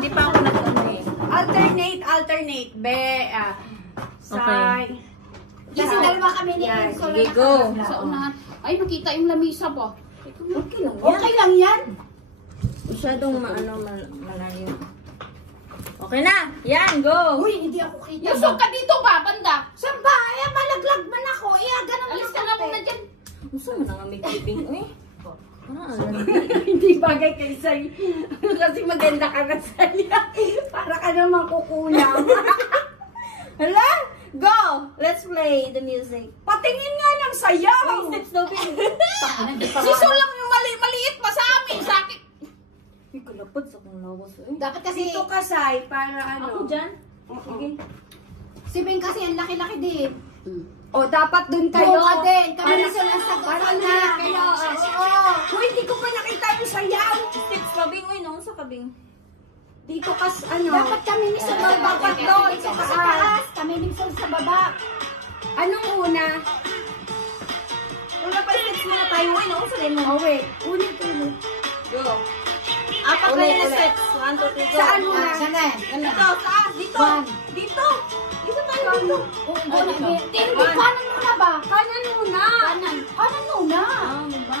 Hindi pa ako nag-ano eh. Alternate. Side. Kasi dalawa kami ni Yan, Enzo. sige, go. Sa unahan. Ay, makita yung lamisa ba? Okay lang yan. Masyadong malayo. Okay na. Yan, go. Uy, hindi ako kita. Yusok ka dito ba, banda? Saan ba? Ay, malaglag man ako. Ganun Alis ka na muna dyan. Gusto mo na nga may clipping. Uy. Hindi bagay kay Sai. Kasi maganda ka na Sai. Para ka naman kukulang. Hala! Go! Let's play the music. Patingin nga ng sayaw. Steps daw, baby. Siso lang yung maliit pa sa amin. Sa akin. Uy, kalapad sa kong lawas. Dapat kasi, Dito ka Sai, para ano. Ako dyan? Sige. si Ben kasi ang laki-laki din. O, dapat dun Kayo kayo. ka din. Kami na sila sa Para na. na kayo. Oo. Uy, hindi ko pa nakita yung sayaw. Steps kabing. Uy, no? Sa kabing. Dito kas, ano. Dapat kami ni Sol. Dapat doon, sa Sa taas. taas. Kami ni Sol sa baba. Anong una? Una pa steps muna tayo. Uy, no? Sa rin mo. Oh, wait. Ulit. Go. Apat na yung steps. 1, 2, 3, go. Saan muna? Ganun. Dito, taas. Dito. One. Dito. Dito tayo. Dito. Hindi, kanan muna ba? Kanan muna. Kanan muna. Ano ba?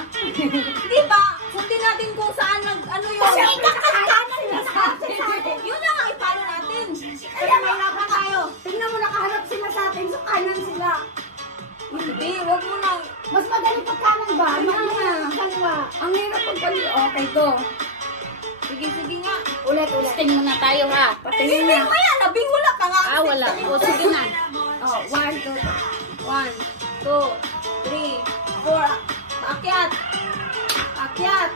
Di ba? Sundin natin kung saan ano yung... Kasi ikakanan na sa atin. Yun na nga, ipalo natin. Kaya may laban tayo. Tingnan mo, nakaharap sila sa atin. So, kanan sila. Hindi, wag mo na. Mas madali pag kanan ba? Kaya. Kaliwa. Ang hirap pag kali. Okay, go. Sige, sige nga. Ulit. Testing muna tayo ha. Patingin Hindi na. mo yan. Nabing wala ka nga. Wala. O, sige na. Oh, 1, 2, 1, 2, 3, 4. Akyat. Akyat.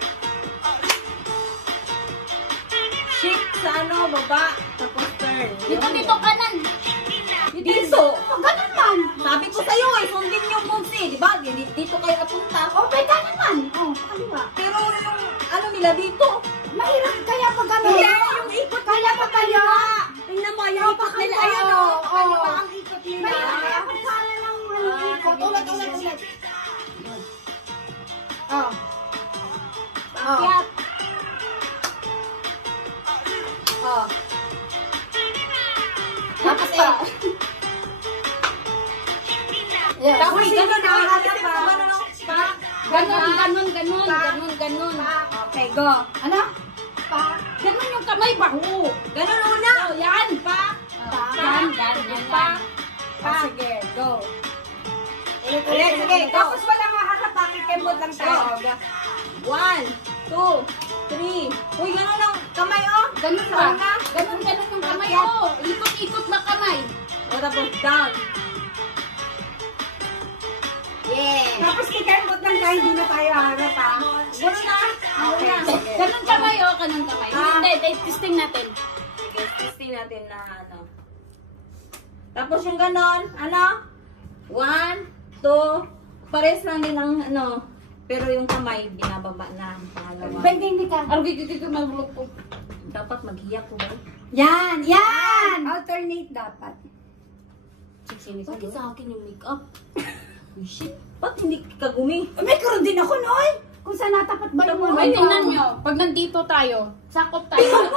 Shift sa ano, baba. Tapos turn. Dito kanan. Dito. Ganun man. Sabi ko sa'yo eh, sundin yung moves eh. Di ba? Dito kayo napunta. Okay, kanan man. Kaliwa. Pero yung ano nila dito. Mahirap kaya pag ano. Yung ikot Kaya pag kaliwa. Tingnan mo, yung ikot nila. Ayan o. Kaliwa ang ikot nila. Mahirap kaya pag kanan lang. Ikot. Ulit. Akyat. Tapos pa. Tapos sino nakaharap pa? Ganon. Okay, go. Ano? Pa. Ganon yung kamay ba? Oo. Ganun una. Oh, yan, pa. Yan. Pa. Sige, go. Ulit, sige. Tapos walang maharap. Pakikembot lang tayo. 1, 2, 3. Uy, ganun ang kamay oh. Ganon ba? Ganon yung kamay. Oh, ikot-ikot na kamay. O, tapos down. Yeah. Tapos kikembot lang tayo. Hindi na tayo harap ha. Ganun na. Okay, sige. Ganon kamay, oh, ganon kamay. Hindi, testing natin. Sige, testing natin na ano. Tapos yung ganon, ano? 1, 2. Pares lang din ang ano. Pero yung kamay, binababa na. Pangalawa. Hindi ka. Ang gigigig maglok ko. Dapat maghiyak ko ba? Yan. Alternate dapat. Bakit sa akin yung makeup? Shit. Ba't hindi ka gumi? May karoon din ako noon. Kung saan natapat ba yung Ay, tingnan nyo. Pag nandito tayo, sakop tayo.